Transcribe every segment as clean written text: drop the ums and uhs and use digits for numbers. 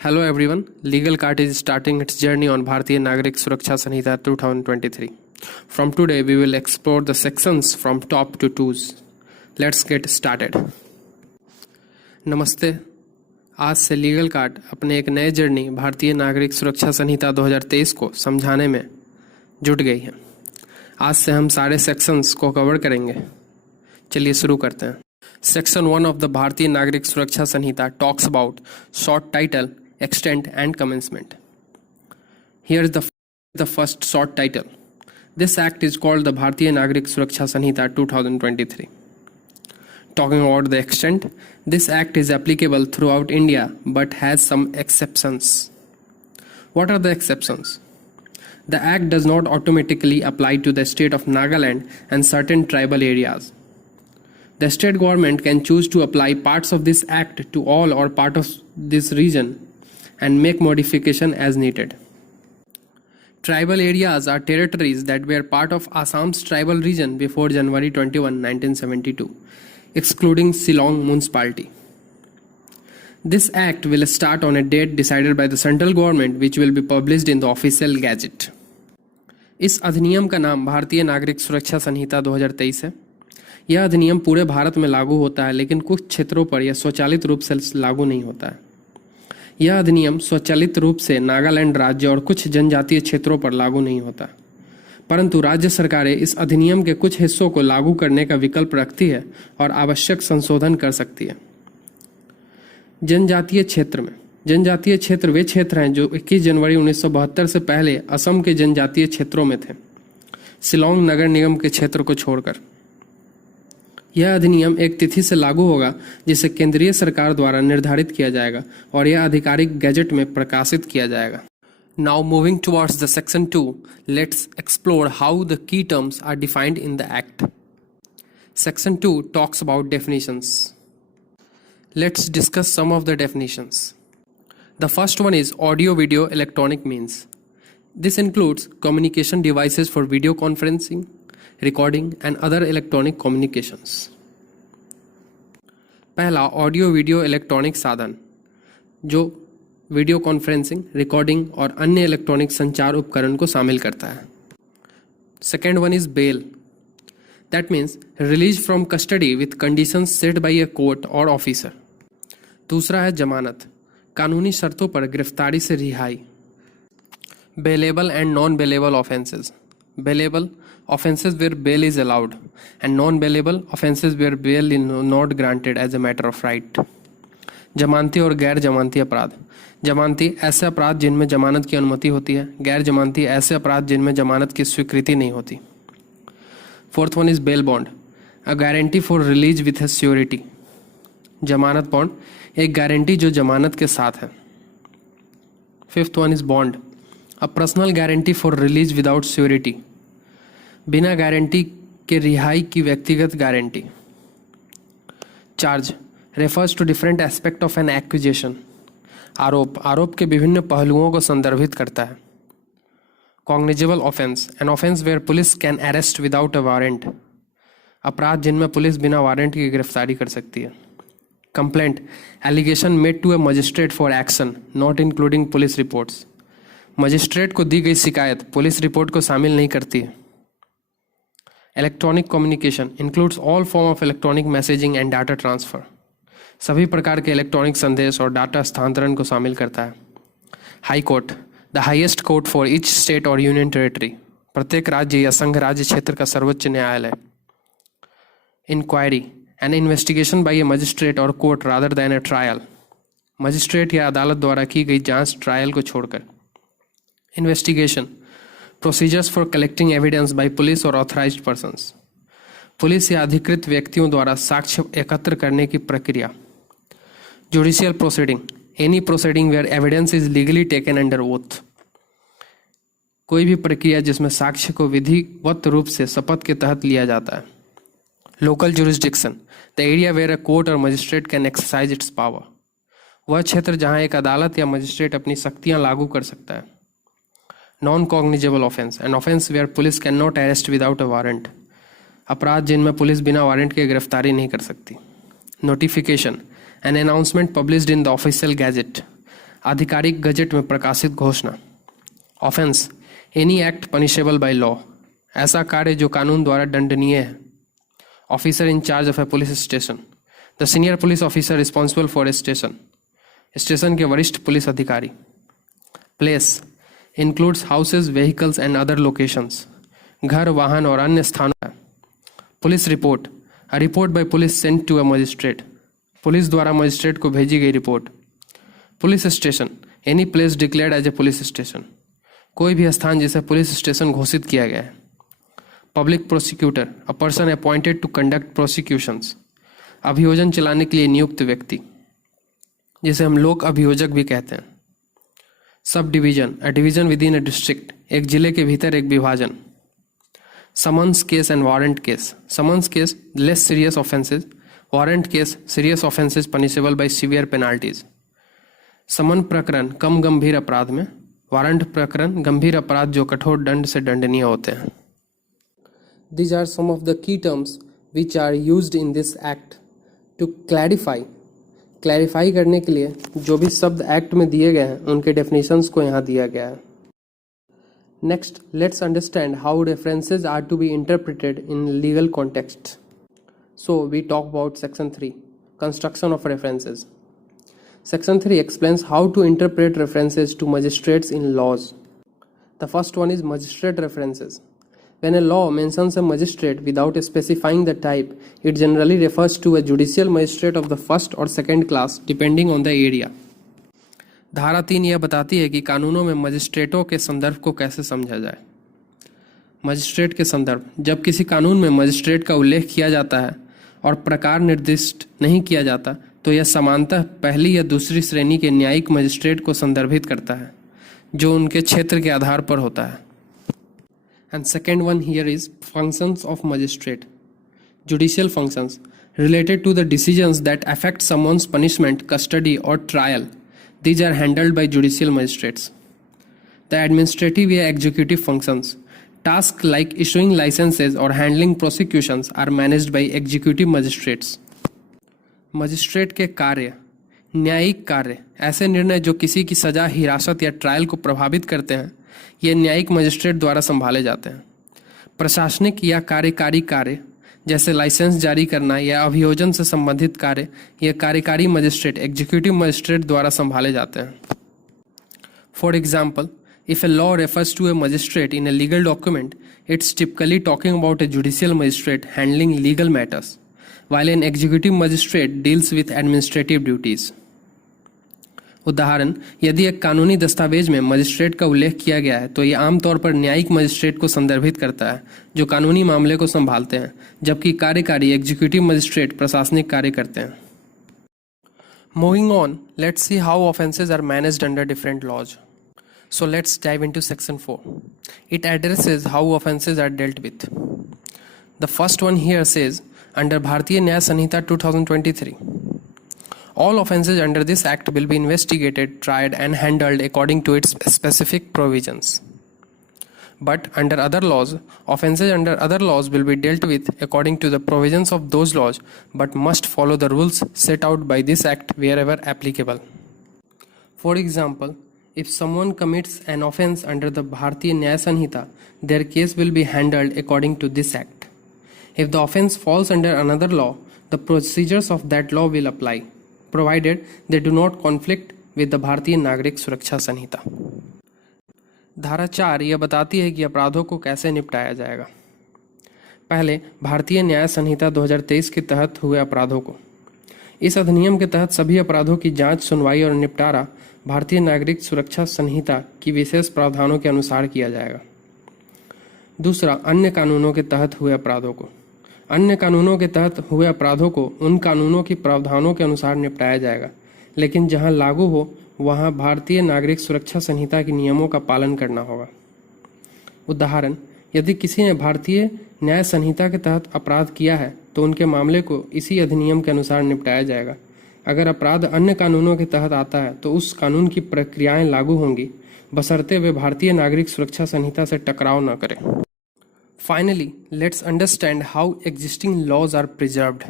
Hello everyone, Legal Cart is starting its journey on Bharatiya Nagarik Suraksha Sanhita 2023. From today, we will explore the sections from top to toes. Let's get started. नमस्ते, आज से legal cart अपने एक नए journey भारतीय नागरिक सुरक्षा संहिता 2023 को समझाने में जुट गई है। आज से हम सारे सेक्शंस को कवर करेंगे। चलिए शुरू करते हैं। Section 1 of the Bharatiya Nagarik Suraksha Sanhita talks about short title, extent and commencement. Here is the first short title. This act is called the Bharatiya Nagarik Suraksha Sanhita 2023. Talking about the extent, this act is applicable throughout India but has some exceptions. What are the exceptions? The act does not automatically apply to the state of Nagaland and certain tribal areas. The state government can choose to apply parts of this act to all or part of this region and make modification as needed. Tribal areas are territories that were part of Assam's tribal region before January 21, 1972, excluding Shillong municipality. This act will start on a date decided by the central government, which will be published in the official gazette. इस अधिनियम का नाम भारतीय नागरिक सुरक्षा संहिता 2023 है। यह अधिनियम पूरे भारत में लागू होता है, लेकिन कुछ क्षेत्रों पर यह स्वचालित रूप से लागू नहीं होता है। यह अधिनियम स्वचालित रूप से नागालैंड राज्य और कुछ जनजातीय क्षेत्रों पर लागू नहीं होता, परंतु राज्य सरकारें इस अधिनियम के कुछ हिस्सों को लागू करने का विकल्प रखती है और आवश्यक संशोधन कर सकती है। जनजातीय क्षेत्र वे क्षेत्र हैं जो 21 जनवरी 1972 से पहले असम के जनजातीय क्षेत्रों में थे, शिलोंग नगर निगम के क्षेत्र को छोड़कर। यह अधिनियम एक तिथि से लागू होगा जिसे केंद्रीय सरकार द्वारा निर्धारित किया जाएगा और यह आधिकारिक गैजेट में प्रकाशित किया जाएगा। Now moving towards the section 2, let's explore how the key terms are defined in the act. Section 2 talks about definitions. Let's discuss some of the definitions. The first one is audio video electronic means. This includes communication devices for video conferencing, recording and other electronic communications. पहला audio video electronic साधन जो video conferencing, recording और अन्य electronic संचार उपकरण को शामिल करता है। Second one is bail, that means release from custody with conditions set by a court और ऑफिसर। दूसरा है जमानत, कानूनी शर्तों पर गिरफ्तारी से रिहाई। Bailable and non bailable offences, bailable offenses where bail is allowed and non-bailable offenses where bail is not granted as a matter of right. जमानती और गैर जमानती अपराध, जमानती ऐसे अपराध जिनमें जमानत की अनुमति होती है, गैर जमानती ऐसे अपराध जिनमें जमानत की स्वीकृति नहीं होती। Fourth one is bail bond, a guarantee for release with a surety. जमानत बॉन्ड एक गारंटी जो जमानत के साथ है। Fifth one is bond, a personal guarantee for release without surety, बिना गारंटी के रिहाई की व्यक्तिगत गारंटी। Charge refers to different aspect of an accusation, आरोप के विभिन्न पहलुओं को संदर्भित करता है। Cognizable offence, an offence where police can arrest without a warrant, अपराध जिनमें पुलिस बिना वारंट की गिरफ्तारी कर सकती है। Complaint, allegation made to a magistrate for action not including police reports, magistrate को दी गई शिकायत पुलिस रिपोर्ट को शामिल नहीं करती है। Electronic communication includes all form of electronic messaging and data transfer, सभी प्रकार के इलेक्ट्रॉनिक संदेश और डाटा हस्तांतरण को शामिल करता है। High court, the highest court for each state और यूनियन टेरिटरी, प्रत्येक राज्य या संघ राज्य क्षेत्र का सर्वोच्च न्यायालय। Inquiry, an investigation by a magistrate और court rather than a trial, magistrate या अदालत द्वारा की गई जांच ट्रायल को छोड़कर। Investigation, procedures for collecting evidence by police और ऑथराइज्ड पर्सन्स, पुलिस या अधिकृत व्यक्तियों द्वारा साक्ष्य एकत्र करने की प्रक्रिया। Judicial proceeding, any proceeding where evidence is legally taken under oath, कोई भी प्रक्रिया जिसमें साक्ष्य को विधिवत रूप से शपथ के तहत लिया जाता है। Local jurisdiction, the area where a court और magistrate can exercise its power, वह क्षेत्र जहां एक अदालत या मजिस्ट्रेट अपनी शक्तियां लागू कर सकता है। Non cognizable offence, an offence where police can not arrest without a warrant, अपराध जिनमें पुलिस बिना वारंट के गिरफ्तारी नहीं कर सकती। Notification, an announcement published in the official gazette, आधिकारिक गजट में प्रकाशित घोषणा। Offence, any act punishable by law, ऐसा कार्य जो कानून द्वारा दंडनीय है। Officer in charge of a police station, the senior police officer responsible for a station, station के वरिष्ठ पुलिस अधिकारी। Place includes houses, vehicles and other locations, घर, वाहन और अन्य स्थानों। Police report, a report by police sent to a magistrate, police द्वारा magistrate को भेजी गई report. Police station, any place declared as a police station, कोई भी स्थान जिसे पुलिस स्टेशन घोषित किया गया है। Public prosecutor, a person appointed to conduct prosecutions, अभियोजन चलाने के लिए नियुक्त व्यक्ति, जिसे हम लोक अभियोजक भी कहते हैं। Subdivision, a division within a district, एक जिले के भीतर एक विभाजन। Summons case and warrant case, summons case less serious offences, warrant case serious offences punishable by severe penalties. Summon प्रकरण कम गंभीर अपराध में, वारंट प्रकरण गंभीर अपराध जो कठोर दंड से दंडनीय होते हैं। These are some of the key terms which are used in this act to clarify करने के लिए जो भी शब्द एक्ट में दिए गए हैं उनके डेफिनेशंस को यहाँ दिया गया है। Next, let's understand how references are to be interpreted in legal context. So we talk about section 3, construction of references. Section 3 explains how to interpret references to magistrates in laws. The first one is magistrate references. When a law mentions a magistrate without specifying the type, it generally refers to a judicial magistrate of the first or second class depending on the area. धारा 3 यह बताती है कि कानूनों में मजिस्ट्रेटों के संदर्भ को कैसे समझा जाए। मजिस्ट्रेट के संदर्भ, जब किसी कानून में मजिस्ट्रेट का उल्लेख किया जाता है और प्रकार निर्दिष्ट नहीं किया जाता तो यह समानतः पहली या दूसरी श्रेणी के न्यायिक मजिस्ट्रेट को संदर्भित करता है जो उनके क्षेत्र के आधार पर होता है। And second one here is functions of magistrate, judicial functions related to the decisions that affect someone's punishment, custody or trial. These are handled by judicial magistrates. The administrative या executive functions, tasks like issuing licenses or handling prosecutions are managed by executive magistrates. Magistrate के कार्य, न्यायिक कार्य, ऐसे निर्णय जो किसी की सजा, हिरासत या ट्रायल को प्रभावित करते हैं, ये न्यायिक मजिस्ट्रेट द्वारा संभाले जाते हैं। प्रशासनिक या कार्यकारी कार्य जैसे लाइसेंस जारी करना या अभियोजन से संबंधित कार्य, ये कार्यकारी मजिस्ट्रेट, एग्जीक्यूटिव मजिस्ट्रेट द्वारा संभाले जाते हैं। For example, if a law refers to a magistrate in a legal document, it's typically talking about a judicial magistrate handling legal matters, while an executive magistrate deals with administrative duties. उदाहरण, यदि एक कानूनी दस्तावेज में magistrate का उल्लेख किया गया है तो यह आमतौर पर न्यायिक मजिस्ट्रेट को संदर्भित करता है जो कानूनी मामले को संभालते हैं, जबकि कार्यकारी एग्जीक्यूटिव मजिस्ट्रेट प्रशासनिक कार्य करते हैं। Moving on, let's see how offences are managed under different laws. So let's dive into section 4. It addresses how offences are dealt with. The first one here says, under Bharatiya Nyaya Sanhita 2023, all offences under this act will be investigated, tried and handled according to its specific provisions. But under other laws, offences under other laws will be dealt with according to the provisions of those laws, but must follow the rules set out by this act wherever applicable. For example, if someone commits an offence under the Bharatiya Nyaya Sanhita, their case will be handled according to this act. If the offence falls under another law, the procedures of that law will apply, provided they do not conflict with the Bharatiya Nagarik Suraksha Sanhita. धारा 4 यह बताती है कि अपराधों को कैसे निपटाया जाएगा। पहले, भारतीय न्याय संहिता 2023 के तहत हुए अपराधों को। इस अधिनियम के तहत सभी अपराधों की जांच, सुनवाई और निपटारा भारतीय नागरिक सुरक्षा संहिता की विशेष प्रावधानों के अनुसार किया जाएगा। दूसरा, अन्य कानूनों के तहत हुए अपराधों को। अन्य कानूनों के तहत हुए अपराधों को उन कानूनों की प्रावधानों के अनुसार निपटाया जाएगा, लेकिन जहां लागू हो वहां भारतीय नागरिक सुरक्षा संहिता के नियमों का पालन करना होगा। उदाहरण, यदि किसी ने भारतीय न्याय संहिता के तहत अपराध किया है तो उनके मामले को इसी अधिनियम के अनुसार निपटाया जाएगा। अगर अपराध अन्य कानूनों के तहत आता है तो उस कानून की प्रक्रियाएं लागू होंगी, बशर्ते वे भारतीय नागरिक सुरक्षा संहिता से टकराव न करें। Finally, let's understand how existing laws are preserved.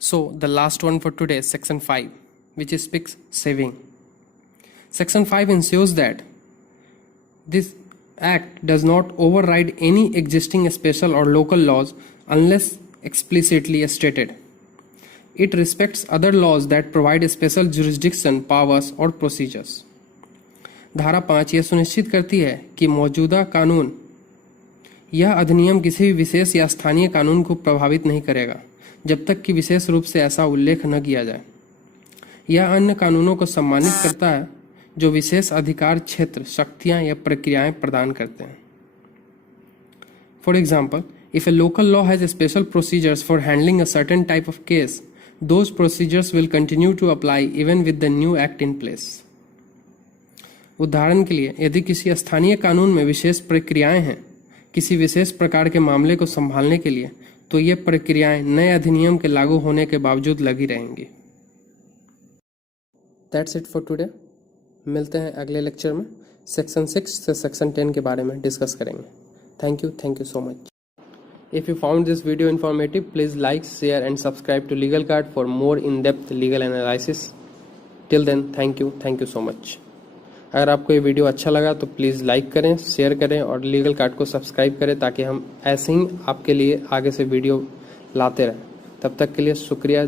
So, the last one for today, section 5, which speaks saving. Section 5 ensures that this act does not override any existing special or local laws unless explicitly stated. It respects other laws that provide special jurisdiction, powers और procedures. धारा 5 यह सुनिश्चित करती है कि मौजूदा कानून यह अधिनियम किसी भी विशेष या स्थानीय कानून को प्रभावित नहीं करेगा जब तक कि विशेष रूप से ऐसा उल्लेख न किया जाए. यह अन्य कानूनों को सम्मानित करता है जो विशेष अधिकार क्षेत्र, शक्तियां या प्रक्रियाएं प्रदान करते हैं. For example, if a local law has special procedures for handling a certain type of case, those procedures will continue to apply even with the new act in place. उदाहरण के लिए, यदि किसी स्थानीय कानून में विशेष प्रक्रियाएं हैं किसी विशेष प्रकार के मामले को संभालने के लिए, तो ये प्रक्रियाएं नए अधिनियम के लागू होने के बावजूद लगी रहेंगी. That's it for today. मिलते हैं अगले लेक्चर में. सेक्शन 6 से सेक्शन 10 के बारे में डिस्कस करेंगे. Thank you so much. If you found this video informative, please like, share and subscribe to Legal Guard for more in depth legal analysis. Till then, thank you so much. अगर आपको ये video अच्छा लगा तो please like करें, share करें और legal guard को सब्सक्राइब करें ताकि हम ऐसे ही आपके लिए आगे से वीडियो लाते रहें. तब तक के लिए शुक्रिया.